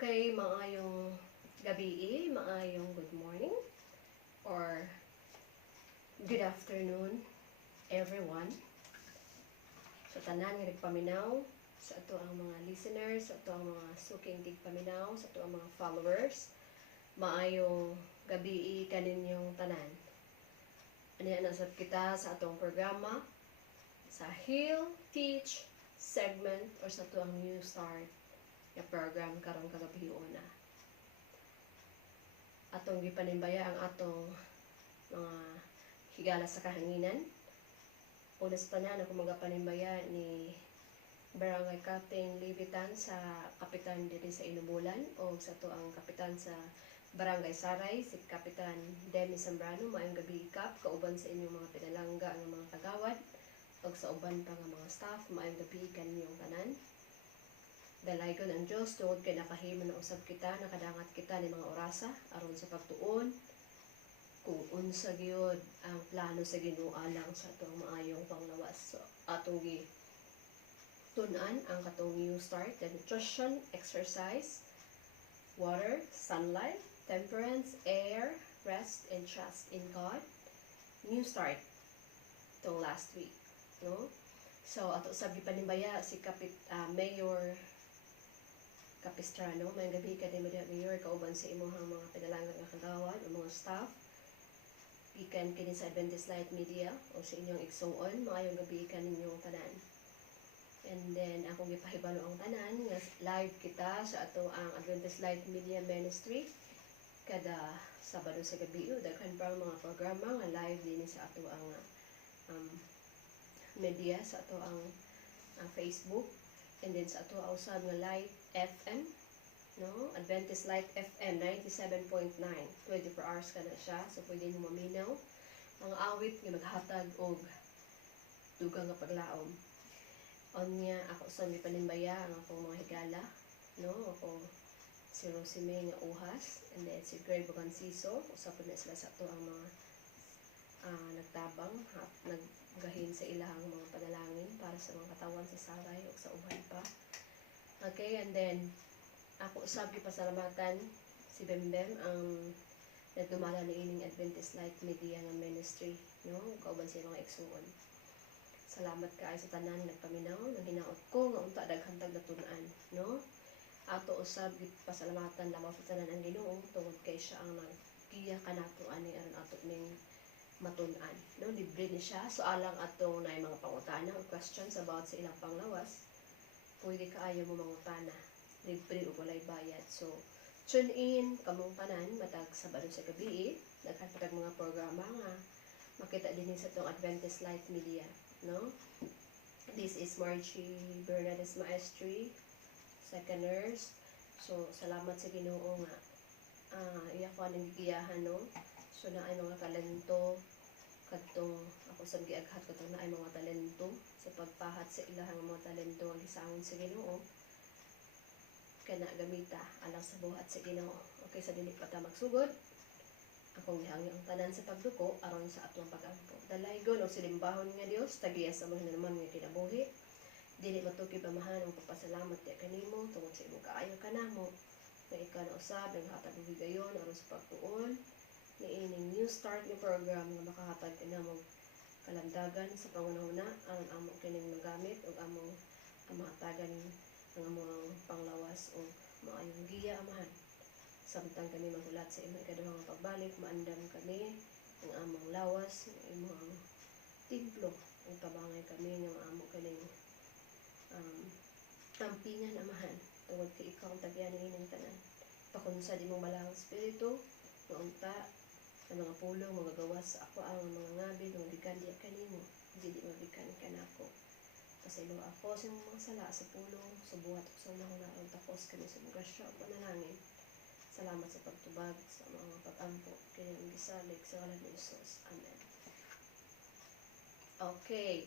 Okay, maayong gabi, maayong good morning, or good afternoon, everyone. So, tanan nga nagpaminaw, sa ato ang mga listeners, sa ato ang mga suking tigpaminaw, sa ato ang mga followers. Maayong gabi kaninyong tanan. Aniya nasab kita sa atong programa, sa Heal, Teach, segment, or sa ato ang New Start na program karong kagabion na. Atong gipanimbaya ang atong mga higala sa kahanginan. Una sa tanan ako magapanimbaya ni Barangay Captain Libitan sa kapitan diri sa Inubulan o sa to ang kapitan sa Barangay Saray, si Kapitan Demi Zambrano. Maayong gabi kap, kauban sa inyong mga pinalangga ang mga kagawad o sa uban pa nga mga staff. Maayong gabi kaninyong tanan. Dalaygon ang Diyos tungod kay nakahimo na usab kita, nakadangat kita ni mga orasa aron sa pagtuon kung unsa gyud ang plano sa Ginoo alang sa atong maayong panglawas. So atong gi tun-an ang katong New Start, the nutrition, exercise, water, sunlight, temperance, air, rest and trust in God. New Start tong last week, no? So ato sab gipanimbaya si Mayor Capistrano. May gabi ka din Mayor, kauban sa imuhang mga pinalanggan nga kagawad o mga staff. Ikan kini sa Adventist Light Media o sa inyong igsuon. Maayong gabi ka ninyong tanan. And then, akong gipahibalo ang tanan nga live kita sa ato ang Adventist Light Media Ministry kada Sabado sa gabi. Daghan pa mga programa nga live din sa ato ang media, sa ato ang Facebook. And then sa ato usab nga Light FM, no? Adventist Light FM 97.9, 24 hours ka na siya, so pwede mo maminaw ang awit nga maghatag og dugang nga paglaom. Onya ako sa panimbaya ang akong mga higala, no? Ako si Rosemary nga uhas, and then si Greg Boganciso, usap na sila sa ato ang mga nagtabang, naggahin sa ilahang mga panalangin para sa mga katawan sa Saray o sa uban pa. Okay, and then ako usab gipasalamatan si Bembem ang nagdumala ni ining Adventist Light Media nga ministry, no? Kauban sa mga igsuon. Salamat kaayo sa tanan nagpaminaw, nang hinaot ko nga unta daghantag natun-an, no? Ato usab gipasalamatan lamang sa tanan ang Ginoo tungod kay siya ang naggiya kanato ani aron ato ning matun-an, no? Libre ni siya. So alang atong na mga pangutana o questions about sa ilang panglawas, pwede kaayo mo mangutana, libre o walay bayad. So tune in kamong tanan matag Sabado sa gabi, daghan pa mga programa nga makita din sa tong Adventist Light Media, no? This is Margie Bernades Maestri, second nurse. So salamat sa Ginoo nga iya ko ang gigiyahan, no? So naay mga talento kadtong ako sa giaghat kadtong naay mga talento sa pagpahat sa ilahang mga talento ang gisangon sa Ginoo kana gamita alang sa buhat sa Ginoo. Okay, sa dili pa ta magsugod, akong gihangyo ang tanan sa pagduko aron sa atong pagampo. Dalaygon og silimbahon nga Dios tagiya sa mga naman nga kinabuhi. Dili matuki pamahan ang pagpasalamat ti kanimo tungod sa imong kaayo kanamo nga ikaw na usab naghatag og higayon aron sa pagtuon ni ining New Start ni program nga makahatag kanamo kalamdagan sa pangunahuna ang among kining magamit ug among mahatagan ang among panglawas o maayong giya amahan. Samtang kami magulat sa imong ikaduhang pagbalik, maandam kami ang among lawas, ang imong templo, ug tabangay kami ng among kining tampingan amahan tungod kay ikaw ang tagyan ng ining tanan. Pakunsad imong malahang espiritu nga unta ang mga pulong mga gawas sa ako ang mga ngabi nga bikan diya kanimo, dili mabikan kanako. Pasaylo ako sa mga sala sa pulong, sa buhat ug sa unahon aron tapos kami sa mga grasya ug panalangin. Salamat sa pagtubag sa mga pag-ampo kini ang gisalig sa ngalan ni Jesus. Amen. Okay.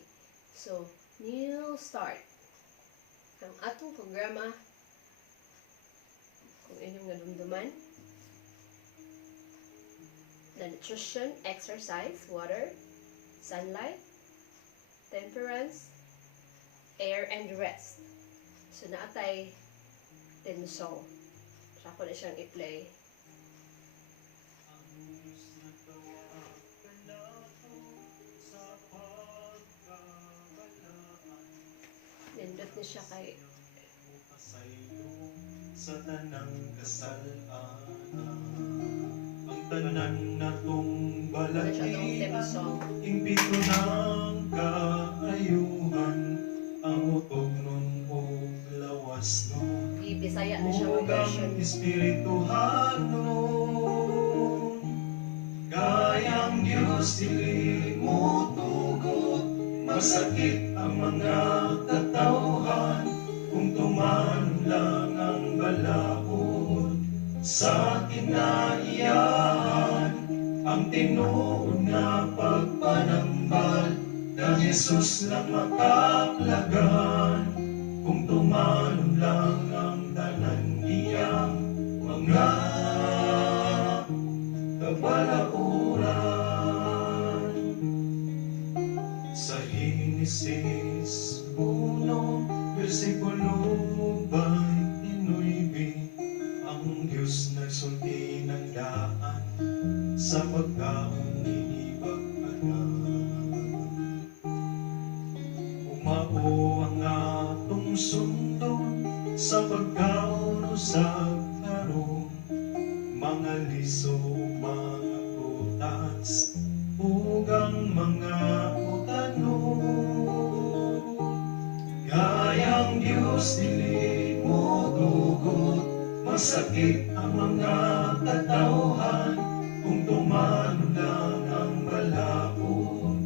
So, New Start. Ang atong programa kung inyong nadumduman, the nutrition, exercise, water, sunlight, temperance, air, and rest. So, naatay tensong. So, ako na siyang i-play. Nindot niya siya kay sa tanang kasalanan. Ang tanan na tong ano siya itong theme balakian, song. impito ng kaayuhan, ang utog nun o lawas nun. Bisaya na siya ang version. Huwag espirituhan nun, kayang Diyos dili mo tugot, masakit ang mga katawhan, kung tumanon lang ang balaod sa kinaiyahan, ang tinuod nga pagpanambal, na Jesus lang makaplagan, kung tumanon lang ang tanan niyang mga kabalauran. Sa Henesis 1, versikulo 29, ang Diyos nagsulti ng daan sa pagkaon ni Ibag-anan. Umao ang atong sundon sa pagkaon usab karon, mga liso, mga butas, ugang mga utanon. Gayang Diyos dili mo tugot, masakit ang mga katawhan, kung tumanon lang ang balaod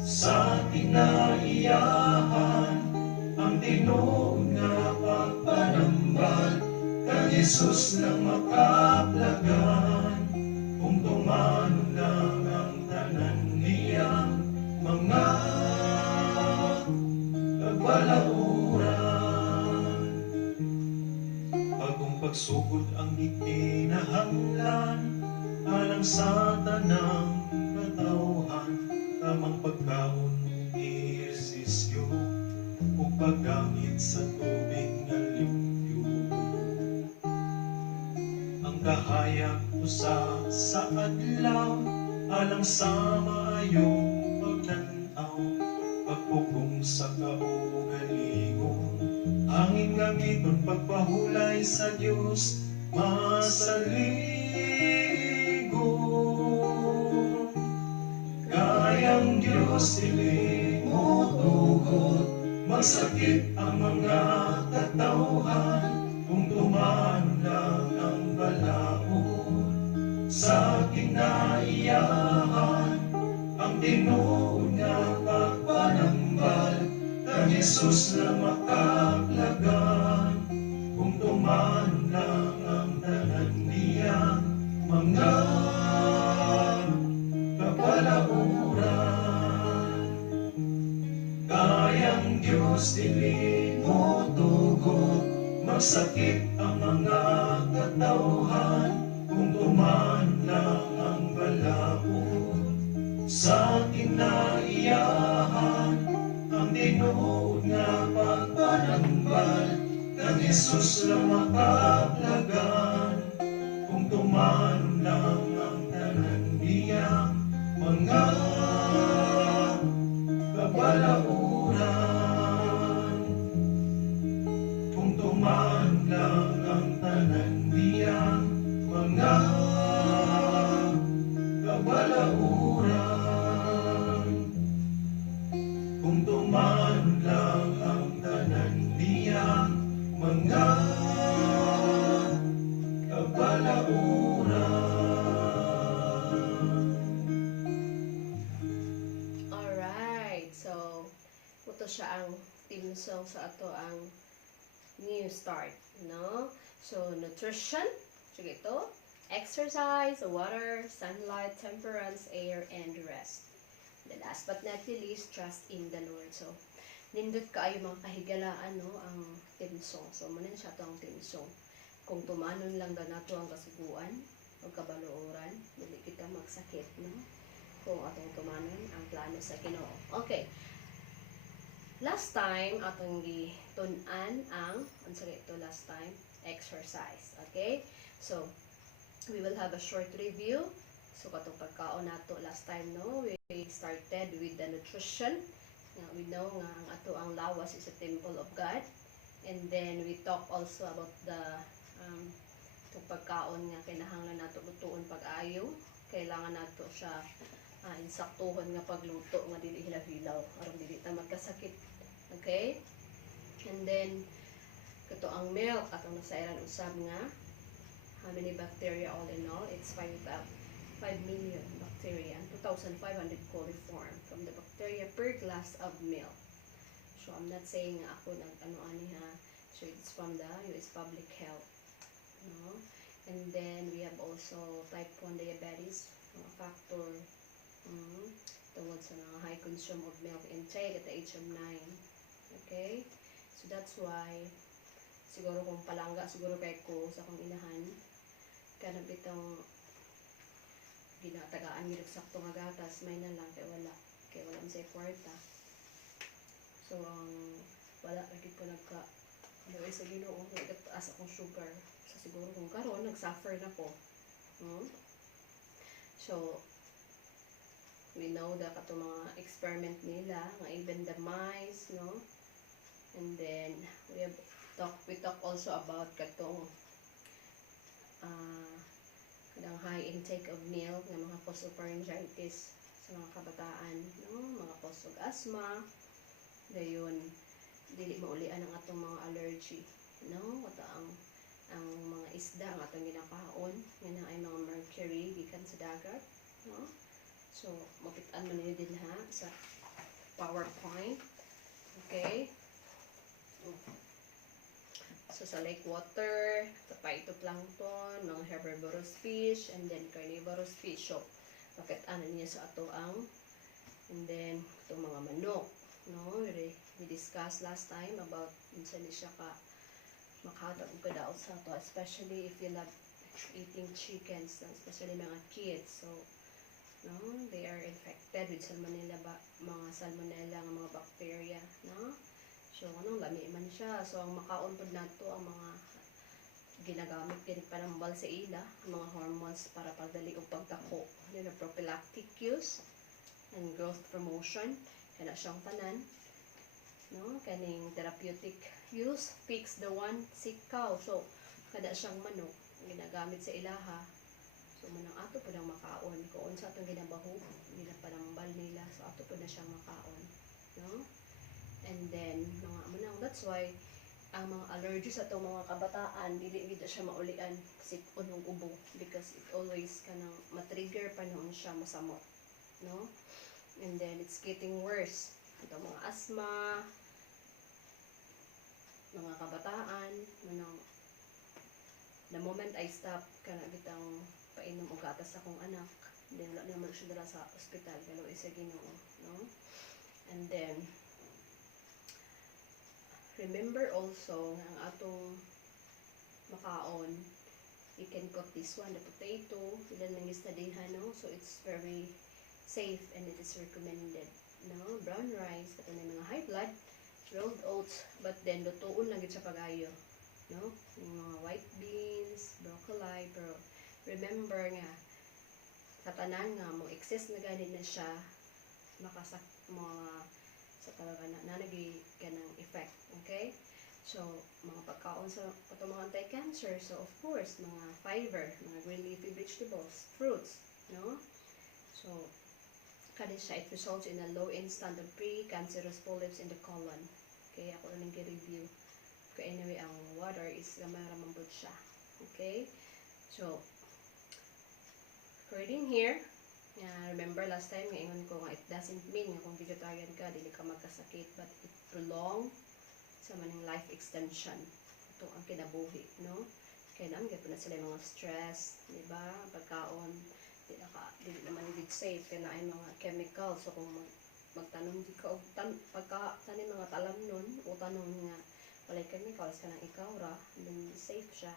sa kinaiyahan, ang tinuod nga pagpanambal, kang Jesus lang makaplagan, kung tumanon lang ang tanan niyang mga kabalauran. Bagong pagsugod ang ikinahanglan, alang sa tanang katawhan, tamang pagkaon ehersisyo, o paggamit sa tubig nga limpyo. Ang kahayag usa sa adlaw, alang sa maayong pagtanaw, pagpugong sa kaugalingon, hangin gamiton pagpahulay sa Diyos masaligon. Kayang Diyos dili mo tugot, masakit ang mga katawhan, kung tumanon lang ang balaod sa kinaiyahan, ang tinuod nga pagpanambal, kang Jesus na makaplagan, kung tumanon lang ang tanan niyang mga kabalauran. Kayang Diyos dili mo tugot, masakit ang mga katawhan, kung tumanon lang ang balaod sa kinaiyahan, ang tinuod nga pagpanambal, kang Jesus lang makaplagan, kung tumanon lang ang tanan niyang mga kabalauran. Kung tumanon lang ang tanan niyang mga kabalauran. Kung tumanon lang ang tanan niyang mga kabalauran. Alright, so ito siya ang theme song sa ato ang new start, no? So, nutrition, sige ito, exercise, water, sunlight, temperance, air, and rest. The last but not the least, trust in the Lord. So, nindot kaayo mga kahigalaan, no, ang theme song. So, muna siya ito ang theme song. Kung tumanon lang daw nato ang kasuguan o kabaluoran, dili kita magsakit, no? Kung atong tumanon ang plano sa Ginoo. Okay. Last time atong gitun-an ang unsa ito last time? exercise. Okay? So, we will have a short review. So, katong pagkaon nato last time, no? We started with the nutrition. We know nga ang ato ang lawas is a temple of God. And then, we talk also about the itong pagkaon nga kinahanglan nato lutuon pag-ayo. Kailangan nato siya insaktuhon nga pagluto nga dili hilaw-hilaw aron dili ta magkasakit. Okay? And then kato ang milk atong nasairan usab nga how many bacteria all in all? It's 5 million bacteria and 2,500 coliform from the bacteria per glass of milk. So I'm not saying nga ako nag-ano-ani ha. So it's from the US Public Health. No? And then we have also type 1 diabetes, mga factor tungod sa mga high consume of milk intake at the age of 9. Okay? So that's why siguro kung palangga siguro kay ko sa akong inahan kanang bitong ginatagaan gid sakto nga gatas may na lang kay wala man sa kwarta. So wala lagi ko nagka ano sa Ginoo nagtaas akong sugar. So siguro kung karon nagsuffer na ko. So we know that kato mga experiment nila nga even the mice, no? And then we talk also about katong kadang high intake of milk ng mga cause of pharyngitis sa mga kabataan, no? Mga cause of asthma, dayon dili maulian ang atong mga allergy, no? Kato ang mga isda ang atong ginakaon nga ay mga mercury gikan sa dagat, no? So mapitan man niyo din ha sa PowerPoint. Okay? So sa lake water, sa phytoplankton, mga herbivorous fish, and then carnivorous fish. So, makitaan niya sa ato ang, and then, itong mga manok. No? We discussed last time about minsan siya ka makatag ka daw sa ato, especially if you love eating chickens, especially mga kids. So, no? They are infected with salmonella, mga salmonella, mga bacteria. No? So, lami man siya. So, ang makaon po nato ang mga ginagamit kini panambal sa ila, ang mga hormones para pagdali o pagdako. Ano prophylactic use and growth promotion. Kana siyang tanan. No? Kaning therapeutic use, fix the one sick cow. So, kada siyang manok, ginagamit sa ilaha. So, manang ato po ng makaon. Kung sa atong ginabaho, nila panambal nila. So, ato po na siyang makaon. No? And then, that's why, ang mga allergies sa itong mga kabataan, dili siya maulian kasi unong ubo. Because it always kanang matrigger pa noon siya masamot. No? And then, it's getting worse. Itong mga asthma, mga kabataan, the moment I stop, bitang painom og gatas sa akong anak, then wala naman siya dala sa ospital, pero isa Ginoo. No? And then, remember also ang atong makaon, you can cook this one, the potato, ilan lang istadihan, no? So it's very safe and it is recommended. No? Brown rice, kato na mga high blood, rolled oats, but then lutuon lang gid sa pagayo. No? Yung mga white beans, broccoli, pero remember nga, sa tanan nga, mo excess na ganit na siya, makasak mga sa talaga nanagi ka ng effect. Okay? So, mga pagkaon sa mga anti-cancer. So, of course, mga fiber, mga green leafy vegetables, fruits. No? So, kada siya, it results in a low instant of pre-cancerous polyps in the colon. Okay? Ako lang i-review. So, anyway, ang water is maramambot siya. Okay? So, according here, remember last time nga ingon ko nga it doesn't mean nga kung vegetarian ka dili ka magkasakit, but it prolong sa maning life extension. Ito ang kinabuhi, no? Kaya naman gapon na sila mga stress, di ba? Pagkaon, dili naman good safe kaya na ay mga chemicals. So kung magtanom di ka og pagka-tanim mga talam nun o tanom nga walay chemicals kanang ikaw ra, then safe siya,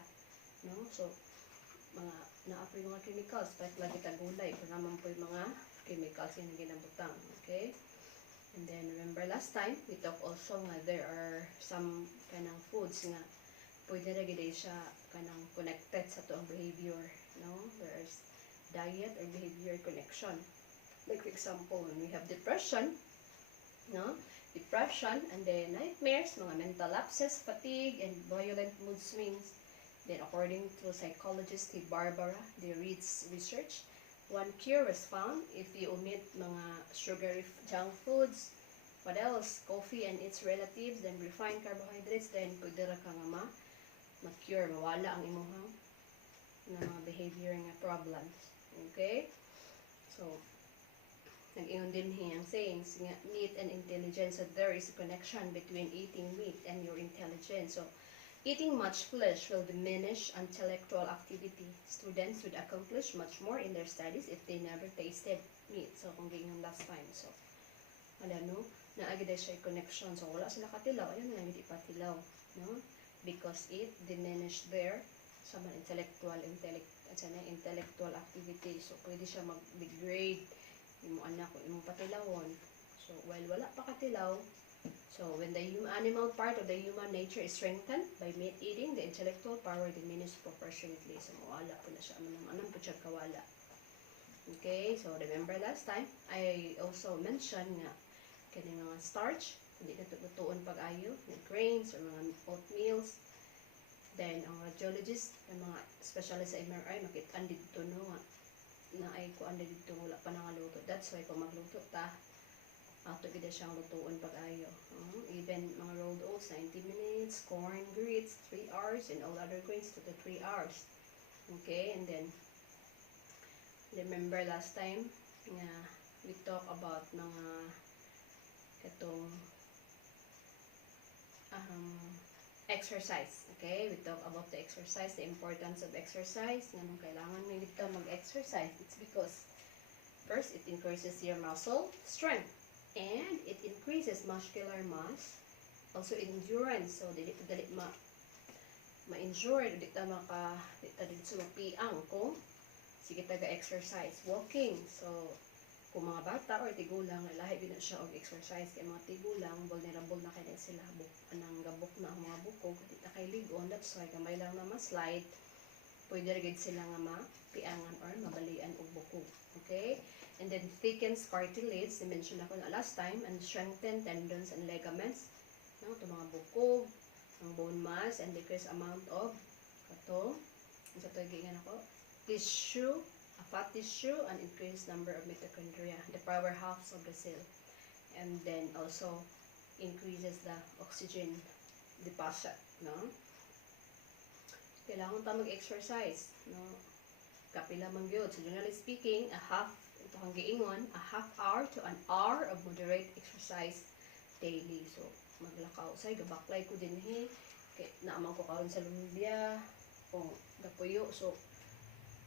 no? So mga naapoy mga chemicals, kahit lagi tagulay, kung naman po yung mga chemicals yung ginabutang. Okay? And then, remember last time, we talked also nga there are some kanang foods nga pwede ra gid siya kanang connected sa tuang behavior, no? There's diet or behavior connection. Like for example, when we have depression, no? Depression and then nightmares, mga mental lapses, fatigue, and violent mood swings. Then according to psychologist Barbara DeReed's research, one cure was found if you omit mga sugary junk foods. What else? Coffee and its relatives, then refined carbohydrates, then pwede ra ka nga ma-cure, mawala ang imuhang na mga behavior nga problems. Okay? So, nag-ingon din hiyang sayings nga meat and intelligence. So, there is a connection between eating meat and your intelligence. So, eating much flesh will diminish intellectual activity. Students would accomplish much more in their studies if they never tasted meat. So, kung gingon last time. So, no? Naagid siya connection. So, wala sila katilaw. Ayun nga, hindi patilaw. No? Because it diminished their sa mga intellectual activity. So, pwede siya mag-degrade yung anak ko, yung patilawon. So, while wala pa katilaw, so when the animal part of the human nature is strengthened by meat eating, the intellectual power diminishes proportionately. So, mawala po na siya. Anong po siya kawala. Okay, so remember last time, I also mentioned nga kani mga starch, hindi na tutuon pag-ayo, grains or mga oatmeals. Then, ang radiologist, ang mga specialist sa MRI, makita dito no nga na ay kuan dito wala pa nangaluto. That's why kung magluto ta, ato gid siyang lutuon pag-ayo. Even mga rolled oats 90 minutes, corn grits 3 hours, and all other grains 2 to 3 hours. Okay, and then remember last time nga we talk about mga katong exercise. Okay, we talk about the exercise, the importance of exercise. Nganong kailangan mo dito mag-exercise? It's because first, it increases your muscle strength and it increases muscular mass, also endurance. So, dili ma-injure, dili ta dito mapiang kung sige taga-exercise. Walking. So, kung mga bata or tigulang, lahi din siya og exercise. Kaya mga tigulang, vulnerable na kaya sila. Anang gabok na ang mga bukog. Di na kay ligon. That's why, kamay lang na ma-slide. Pwede rin sila nga mapiangan or mabalian og bukog. Okay? And then, thickens cartilage. I-mention ako na last time. And strengthen tendons and ligaments. No? Ito mga bukog, ang bone mass, and decrease amount of kato. Ito ito, gingan ako. Tissue, a fat tissue, and increased number of mitochondria, the powerhouse of the cell. And then also increases the oxygen deposit, no? Kailangan ta mag-exercise, no? Kapila man gyud. So generally speaking, ito ang giingon, a half hour to an hour of moderate exercise daily. So maglakaw say gabaklay ko din kay naaman ko karon sa lumbia kung gapuyo. So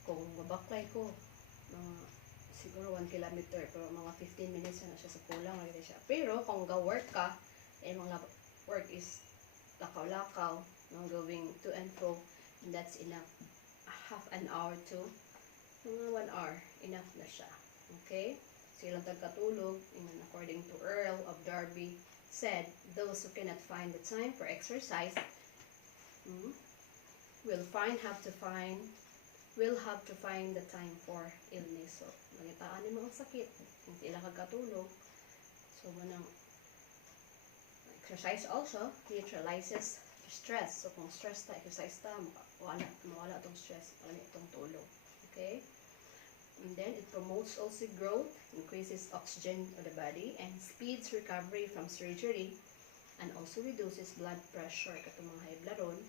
kung mabaklay ko, siguro 1 kilometer, pero mga 15 minutes na siya sa kulang, siya. Pero kung ga-work ka, mga work is lakaw-lakaw, going to and fro, and that's enough. Half an hour to 1 hour, enough na siya. Okay? Silang tagkatulog, and according to Earl of Derby, said, those who cannot find the time for exercise will have to find the time for illness. So, magitaan ni mga sakit. Kung sila kagkatulog. So, manang exercise also neutralizes stress. So, kung stress ta, exercise ta, mawala itong stress, mawala itong tulog. Okay? And then, it promotes also growth, increases oxygen of the body, and speeds recovery from surgery, and also reduces blood pressure, katong mga high blood ron.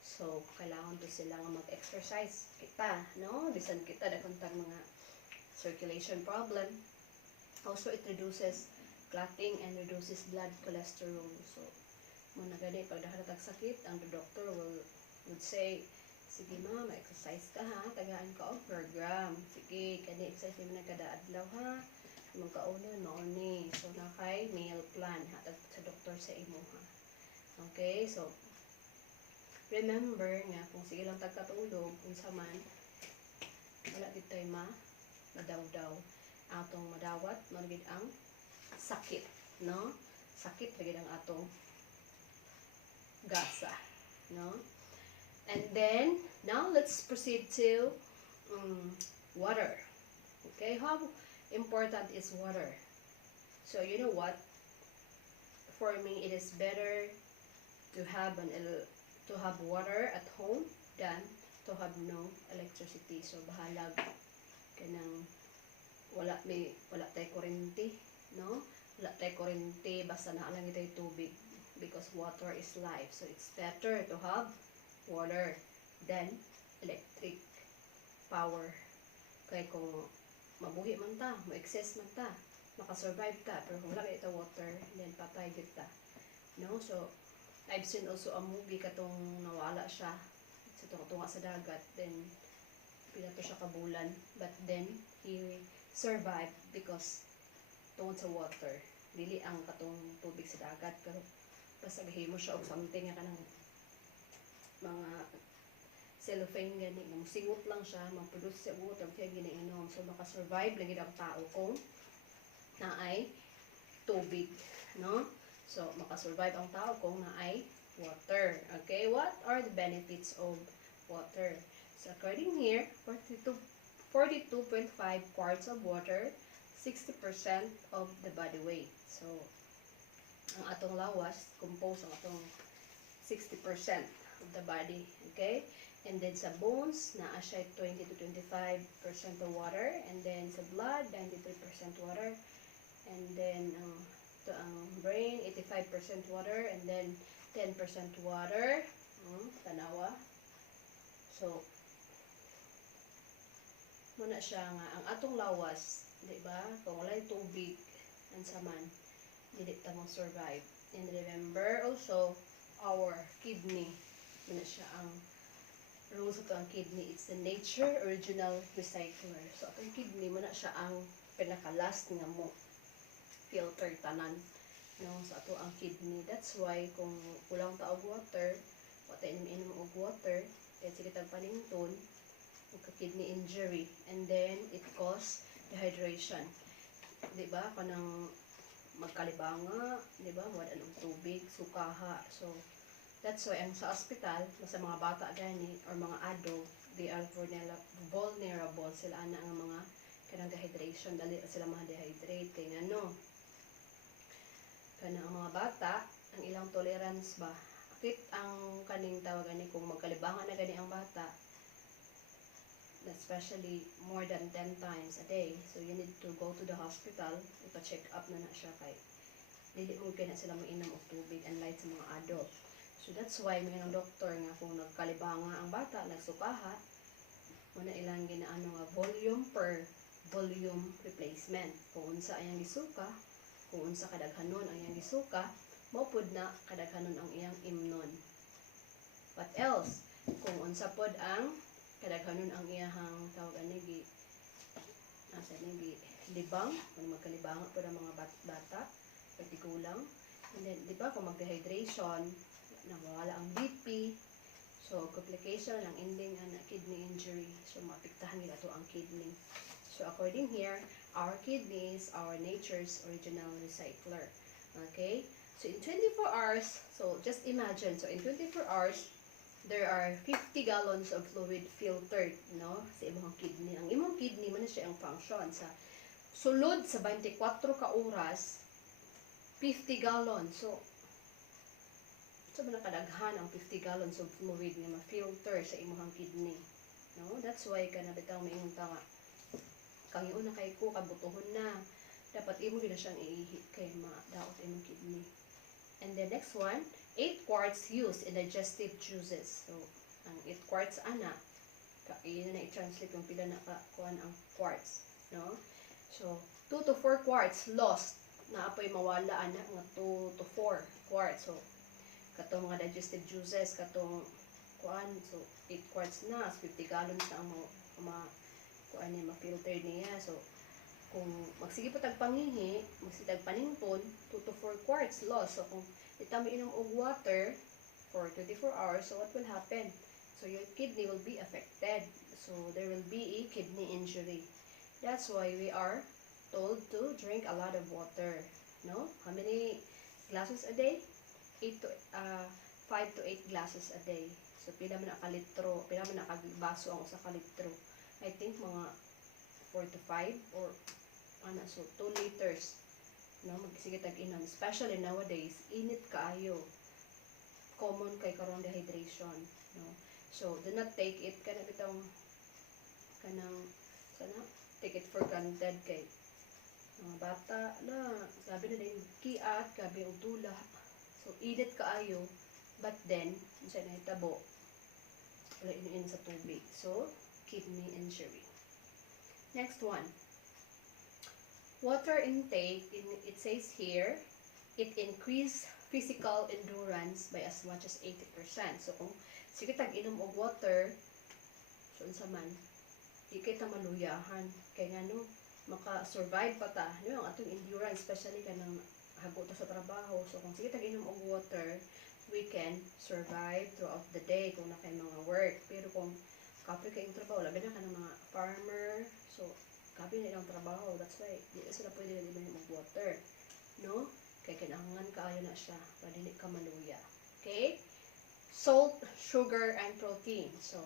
So, kailangan to sila nga mag-exercise. Kita, no? Bisan kita na kontag mga circulation problem. Also, it reduces clotting and reduces blood cholesterol. So, muna gani, pag nakatatag sakit, ang doctor would say, sige ma, ma-exercise ka ha, tagaan ka og per gram. Sige, kani exercise mo na kada adlaw ha. Magkauna, mauni. So, nakay meal plan, hatag sa doktor sa imo ha. Okay, so, remember nga, kung sige lang tagkatulog, kung saman, wala dito tayo madaw-daw. Atong madawat, maragid ang sakit, no? Sakit, lagid ang atong gasa, no? And then, now let's proceed to water. Okay, how important is water? So you know what? For me, it is better to have to have water at home than to have no electricity. So bahalag kanang wala tay kuryente, no? Wala tay kuryente basta naa lang tay tubig because water is life. So it's better to have water than electric power. Kay kung mabuhi man ta, mo-excess man ta, makasurvive ta, pero kung wala ito water, then patay gid ta. No? So, I've seen also a movie katong nawala siya sa tunga sa dagat, then pila to siya kabulan, but then he survived because tungod sa water. Dili ang katong tubig sa dagat, pero basta gahimo siya og something nga kanang mga cellophane gani, musingot lang siya, mag-produce siya water, kaya ginainom. So, makasurvive lagi ang tao kung naay tubig, no? So, makasurvive ang tao kung naay water. Okay, what are the benefits of water? So, according here, 42.5 quarts of water, 60% of the body weight. So, ang atong lawas, composed ang atong 60% of the body. Okay? And then sa bones, naa siya 20 to 25% of water. And then sa blood, 93% water. And then to ang brain, 85% water. And then 10% water. Tanawa. So, muna siya nga, ang atong lawas, di ba? Kung walay tubig, ang saman, dili ta mo survive. And remember also, our kidney, muna siya ang rules ito ang kidney. It's the nature original recycler. So, atong kidney, muna siya ang pinaka-last nga mo filter tanan. No? So, ato ang kidney. That's why, kung kulang ta og water, wata inom og water, kaya sige tagpanington, kidney injury, and then it cause dehydration. Diba? Kanang magkalibanga, diba? Wala ng tubig, sukaha. So, that's why ang sa hospital, sa mga bata gani, or mga adult, they are vulnerable. Sila ana ang mga kanang dehydration, dali sila ma-dehydrate. Kaya ano, kanang ang mga bata, ang ilang tolerance ba? Akit ang kaning tawag gani, kung magkalibangan na gani ang bata, especially more than 10 times a day. So, you need to go to the hospital, ipa-check up na siya kay dili mo kaya na sila mainom og tubig unlike sa mga adult. So, that's why may ng doktor nga kung nagkalibanga ang bata, nagsukaha, muna ilang ginaano nga volume per volume replacement. Kung unsa ayang gisuka, kung unsa kadaghanon ang iyang gisuka, maupod na kadaghanon ang iyang imnon. What else? Kung unsa pod ang kadaghanon ang iyahang tawag ani nasa ni libang, kung magkalibanga po ng mga bata, pwede kulang. And then, di ba, kung mag-dehydration, nawala ang BP, so complication ang ending na kidney injury, so maapektahan nila to ang kidney. So according here, our kidney is our nature's original recycler. Okay, so in 24 hours, so just imagine, so in 24 hours, there are 50 gallons of fluid filtered, no, sa imong kidney. Ang imong kidney man siya ang function sa sulod sa 24 ka oras, 50 gallons. So ba nakadaghan ang 50 gallons of fluid nga ma-filter sa imong kidney, no? That's why kana bitaw maingon ta nga kang iuna kay ko kabutuhon na dapat imo gina siyang iihi kay madaot imong kidney. And the next one, 8 quarts used in digestive juices. So, ang 8 quarts ana, yun na i-translate kung pila na kuan ang quarts, no? So, 2 to 4 quarts lost, na apoy mawala ana nga 2 to 4 quarts. So, katong mga digestive juices, katong kuan, so 8 quarts na, 50 gallons na ang mga kuan niya, ma-filter niya. So, kung magsige po tagpangihi, magsige tagpaningpon, 2 to 4 quarts loss. So, kung itami inom og water for 24 hours, so what will happen? So, your kidney will be affected. So, there will be a kidney injury. That's why we are told to drink a lot of water. No? How many glasses a day? 5 5 to 8 glasses a day. So, pila man nakalitro, pila man nakabaso ang usa ka litro. I think mga 4 to 5 or ano, so 2 liters. No, sige tag-inom. Especially nowadays, init kaayo. Common kay karon dehydration, no. So, do not take it kanang sana take it for granted kay mga bata na sabi na din kiat gabi og tula. So, init kaayo, but then unsa na hitabo wala in sa tubig. So, kidney injury. Next one. Water intake, it says here, it increase physical endurance by as much as 80%. So, kung sige tag-inom og water, so unsa man, di kita maluyahan. Kaya nga no, maka-survive pa ta. No, ang atong endurance, especially kanang hago ta sa trabaho. So, kung sige tag-inom og water, we can survive throughout the day kung na kay mga work. Pero kung kapre kayong trabaho, labi na ka ng mga farmer, so kapi na ilang trabaho, that's why di na sila pwede na inom og water, no? Kaya kinahanglan kaayo na siya para dili ka maluya. Okay? Salt, sugar, and protein. So,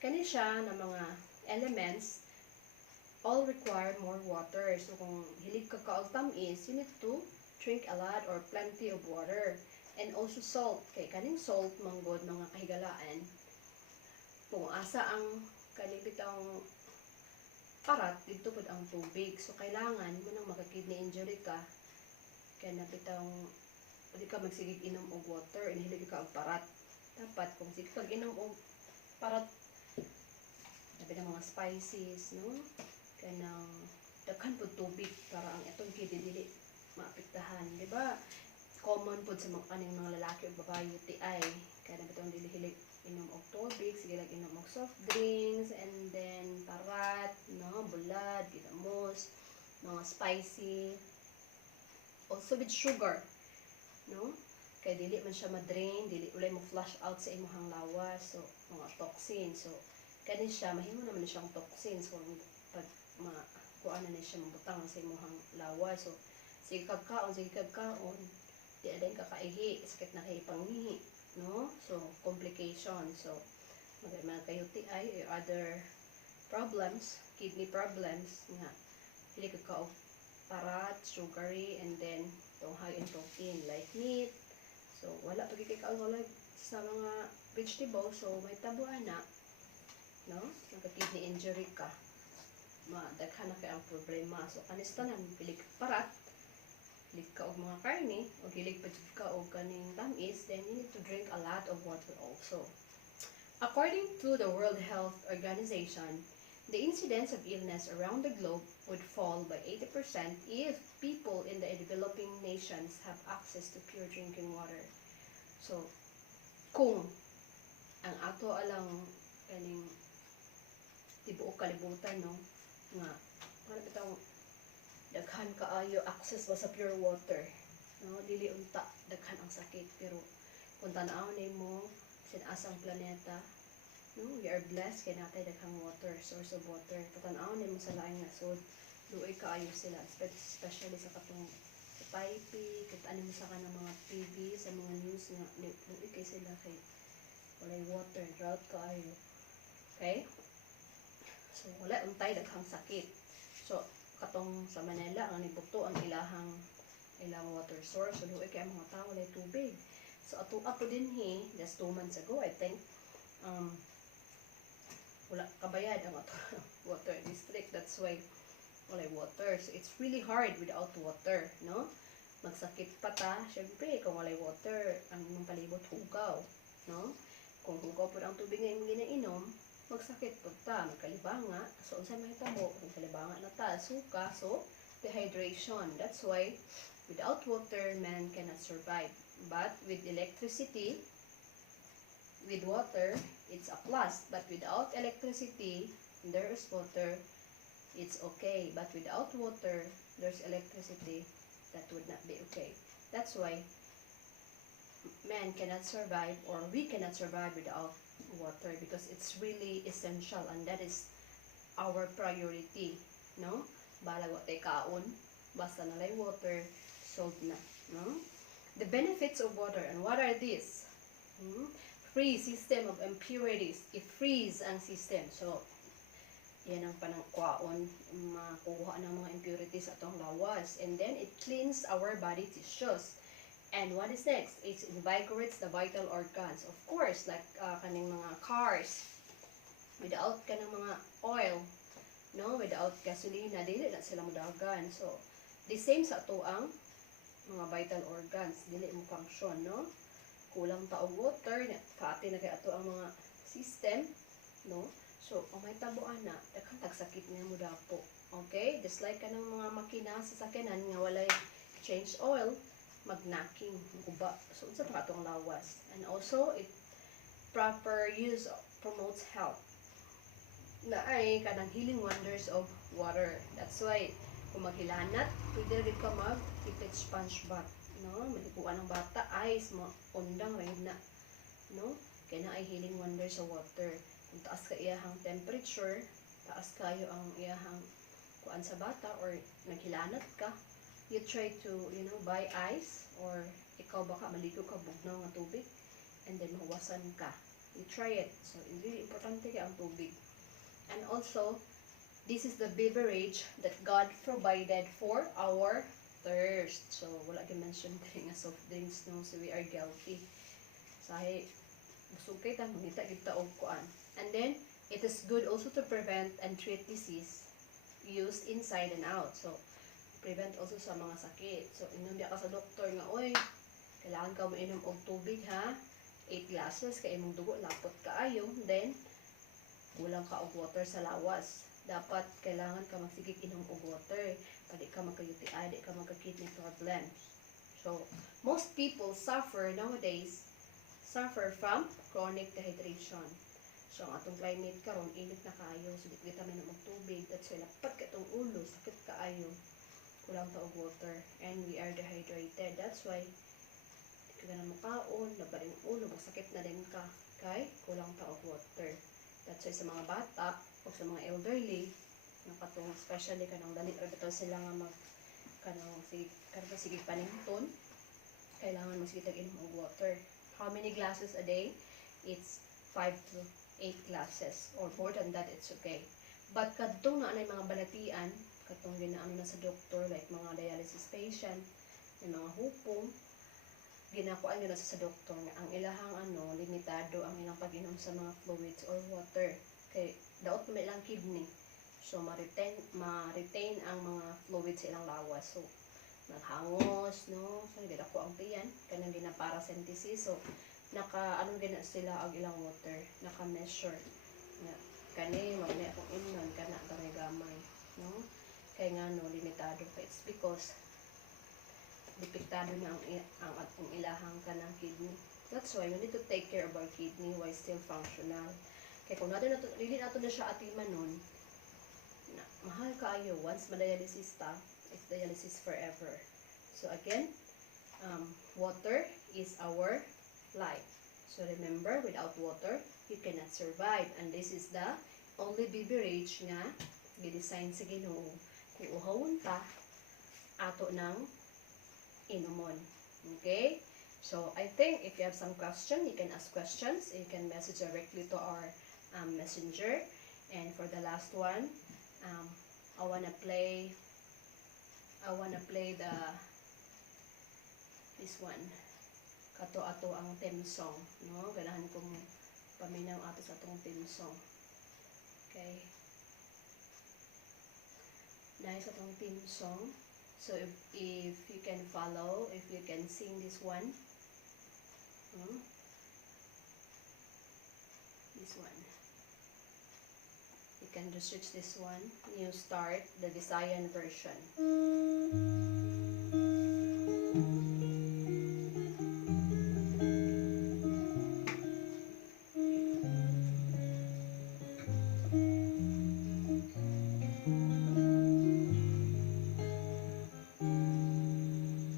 kani siya na mga elements all require more water. So, kung hilig ka kaog tamis, you need to drink a lot or plenty of water. And also salt. Kay kaning salt, manggod, mga kahigalaan, kung asa ang kanibitang parat, dito po ang tubig. So, kailangan mo nang magka-kidney injury ka, kaya nabitang, hindi ka magsigig inom og water, inihilig ka og parat. Dapat, kung sige kag inom og parat, nabitang mga spices, no? Kaya nang, daghan po tubig, para ang itong kidney dili maapektahan. Diba? Common po sa mga kaning mga lalaki o babae UTI. Kaya nabitang dili hilig inom og tubig, sige lang inom og soft drinks, and then parat, no, bulad, ginamos, mga spicy, also with sugar, no, kay dili man siya ma-drain, dili ulay mo flush out sa imong lawas, so mga toxins. So kani siya mahimo naman siyang toxins kung pag kuan na siya mabutang sa imong lawas. So sige kagkaon, di aday kakaihi, sakit na kay pangihi, no? So, complication. So, mga UTI or other problems, kidney problems, nga, hindi ka parat, sugary, and then, itong high in protein, like meat. So, wala pagkikikaon sa mga vegetables, so, may tabuan na, no? Nagka-kidney injury ka. Daghan na kaya ang problema. So, kanista na, pili ka parat, hilig ka og mga karne, o hilig pa ka og kaning tamis, then you need to drink a lot of water also. According to the World Health Organization, the incidence of illness around the globe would fall by 80% if people in the developing nations have access to pure drinking water. So, kung ang ato alang kaning tibuok kalibutan, no, nga para bitang daghan kaayo access ba sa pure water, no, dili unta daghan ang sakit. Pero kung tan-aw nimo sinasang planeta, no, we are blessed kay natay daghang water, source of water. Patan-aw nimo sa laing nasod, luoy kaayo sila, especially sa katong sa Taipei, kita nimo sa kanang mga TV, sa mga news nga luoy kay sila kay walay water, drought kaayo. Okay? So wala untay daghang sakit. So katong sa Manila, ang nibuto ang ilang water source. So, luoy kaya mga tao walay tubig. So, ato din just 2 months ago, I think, wala kabayad ang ato water district. That's why walay water. So, it's really hard without water, no? Magsakit pa ta. Siyempre, kung walay water, ang imong palibot hugaw, no? Kung hugaw po ang tubig na imong ginainom, magsakit po ta, magkalibanga. So, unsay mahitabo, magkalibanga na ta, suka, so, dehydration. That's why, without water, man cannot survive. But, with electricity, with water, it's a plus. But, without electricity, there is water, it's okay. But, without water, there's electricity, that would not be okay. That's why, man cannot survive, or we cannot survive without water, because it's really essential, and that is our priority, no? Balag wa tay kaon, basta nalay water, solved na, no? The benefits of water, and what are these? Free system of impurities. I-freeze ang system. So, yan ang panangkwaon, makuha ng mga impurities sa atong lawas. And then, it cleans our body tissues. And what is next? It invigorates the vital organs. Of course, like kaning mga cars, without ka ng mga oil, no, without gasolina, dili na sila mudagan. So, the same sa ato ang mga vital organs, dili mo function, no? Kulang ta og water, kaati na kay ato ang mga system, no? So, kung may tabuan na, daghang tagsakit nga mo dapo. Okay? Just like kanang mga makina sa sakyanan nga walay change oil, magnacking, guba. So, unsa pa atong lawas. And also, it proper use promotes health. Na ay kanang healing wonders of water. That's why, kung maghilanat, pwede rin ka mag-tipid sponge bath. No? Malipuan ng bata, ice, undang, na. No? Kaya na ay healing wonders sa water. Kung taas ka iyahang temperature, taas kayo ang iyahang kuan sa bata, or naghilanat ka, you try to, buy ice, or ikaw baka maligo ka bugnaw nga tubig, and then mawasan ka. You try it. So, really importante ka ang tubig. And also, this is the beverage that God provided for our thirst. So, wala ka-mention din nga soft drinks, no? So, we are guilty. Sahi, busugkay ta, mangita kita og kuan. And then, it is good also to prevent and treat disease used inside and out. So, prevent also sa mga sakit. So, inom ka sa doktor nga, oy, kailangan ka mainom og tubig, ha? 8 glasses, kay imong dugo, lapot kaayo. Then, kulang ka og water sa lawas. Dapat, kailangan ka magsigig inom og water. Pwede ka magka-UTI, di ka magka-kidney problems. So, most people suffer from chronic dehydration. So, ang atong climate karon init na kaayo, so di kita minom og tubig. That's why lapat ka itong ulo, sakit kaayo, kulang ta og water, and we are dehydrated. That's why di ka na makaon, labaring ulo, masakit na din ka, kay kulang ta og water. That's why sa mga bata o sa mga elderly, nakatong especially kanang dali ra bitaw sila nga mag kanang sige panington, kailangan masigit inom og water. How many glasses a day? It's 5 to 8 glasses, or more than that, it's okay. But kadtong na anay mga balatian, katong ginaano na sa doktor, like mga dialysis patient, yung mga hupong, ginakuan nila sa doktor nga ang ilahang limitado ang ilang pag-inom sa mga fluids or water. Kay daot na ilang kidney. So ma-retain ang mga fluids sa ilang lawas. So naghangos, no? So gidako ang tiyan, kanang gina-paracentesis. So gina sila ang ilang water, naka-measure na kani mamaya akong inon kana gamay, no? Kay nga limitado pa. It's because depektado na ang atong ilahang kanang kidney. That's why we need to take care of our kidney while still functional. Kay kung really nato na siya atimanon, na mahal kaayo once ma-dialysis ta, it's dialysis forever. So again, water is our life. So remember, without water, you cannot survive. And this is the only beverage nga gidesign sa Ginoo. Kung uhawon ta, ato ng inumon. Okay? So I think if you have some question, you can ask questions. You can message directly to our messenger. And for the last one, I wanna play this one. Kato-ato ang theme song, no? Ganahan kong paminaw ato sa atong theme song. Okay? Dahil sa atong theme song, so if you can follow, if you can sing this one, this one, you can just search this one, New Start, the Visayan version.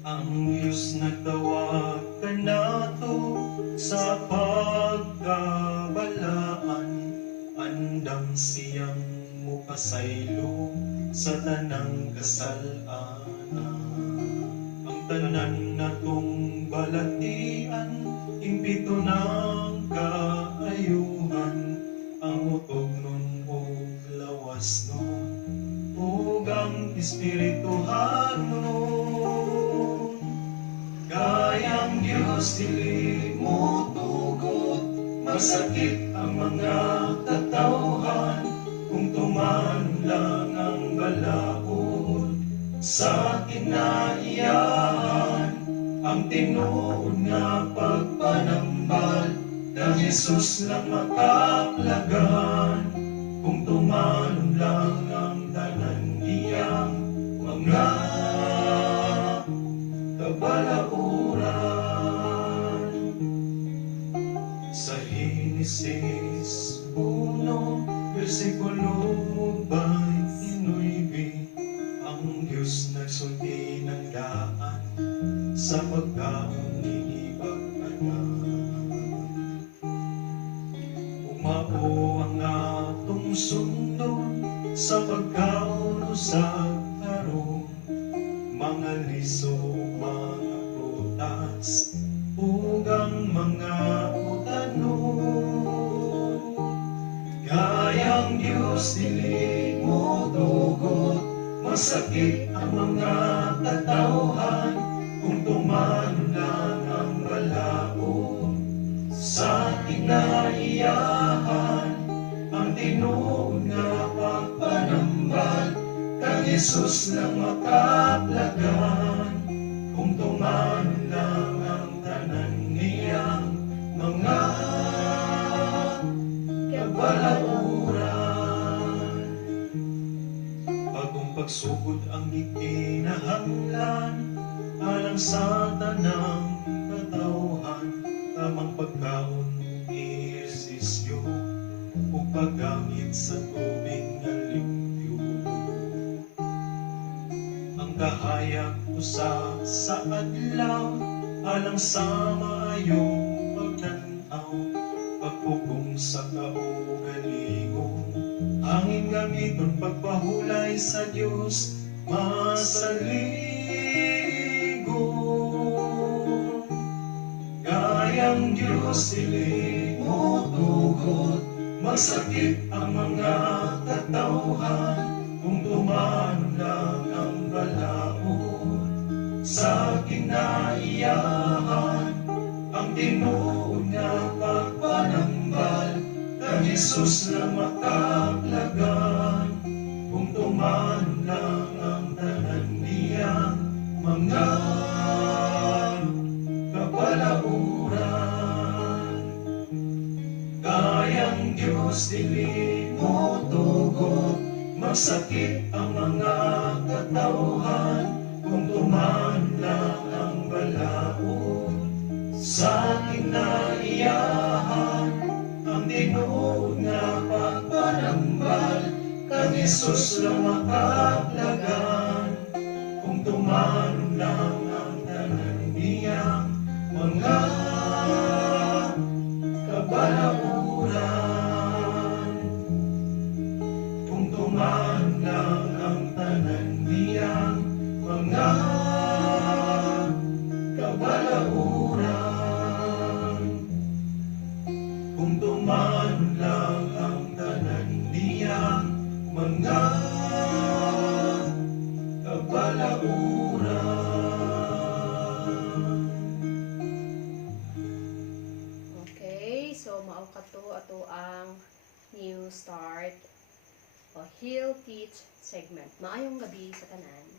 Ang Diyos nagtawag kanato sa pagkabalaan, andam siyang mupasaylo sa tanang kasalanan. Ang tanan natong balatian, impito ng kaayuhan, ang utog nun og lawas nun, ug ang espirituhan nun. Kayang Diyos dili mo tugot, masakit ang mga katawhan, kung tuman lang ang balaod sa kinaiyahan. Ang tinuod nga pagpanambal, kang Jesus lang makaplagan, kung tuman lang ang tanan niyang mga kabalauran. Sa Henesis 1, versikulo 29, ang Diyos nagsulti ng daan sa pagkaon ni Ibag-anak. Umao ang atong sundon sa pagkaon sa karong, mga liso, mga prutas, ug ang mga utanon. Kayang Diyos dili mo tugot, masakit ang mga katawhan, kung tuman lang ang balaod sa kinaiyahan. Ang tinuod nga pagpanambal, kang Jesus lang makaplagan, kung tuman lang ang tanan niyang mga kabalauran. Bagong pagsugod ang ikinahanglan, alang sa tanang katawhan, tamang pagkaon ehersisyo, ug paggamit sa tubig nga limpyo. Ang kahayag usa sa adlaw, alang sa maayong pagtanaw, pagpugong sa kaugalingong, hangin gamiton pagpahulay sa Dios masaligon. Kayang Diyos dili mo tugot, masakit ang mga katawhan, kung tuman lang ang balaod sa kinaiyahan. Ang tinuod nga pagpanambal, kang Jesus lang makaplagan, kung tuman lang ang tanan niyang mga kabalauran. Kayang Diyos dili mo tugot, masakit ang mga katawhan, kung tuman lang ang balaod sa kinaiyahan. Ang tinuod nga pagpanambal, kang Jesus lang makaplagan, kung tuman lang ang tanan niyang mga kabalauran. Kung tuman lang ang tanan niyang mga kabalauran. Kung tuman lang ang tanan niyang mga kabalauran. Okay, so mao kato ato ang new start o Heal Teach segment. Maayong gabi sa tanan.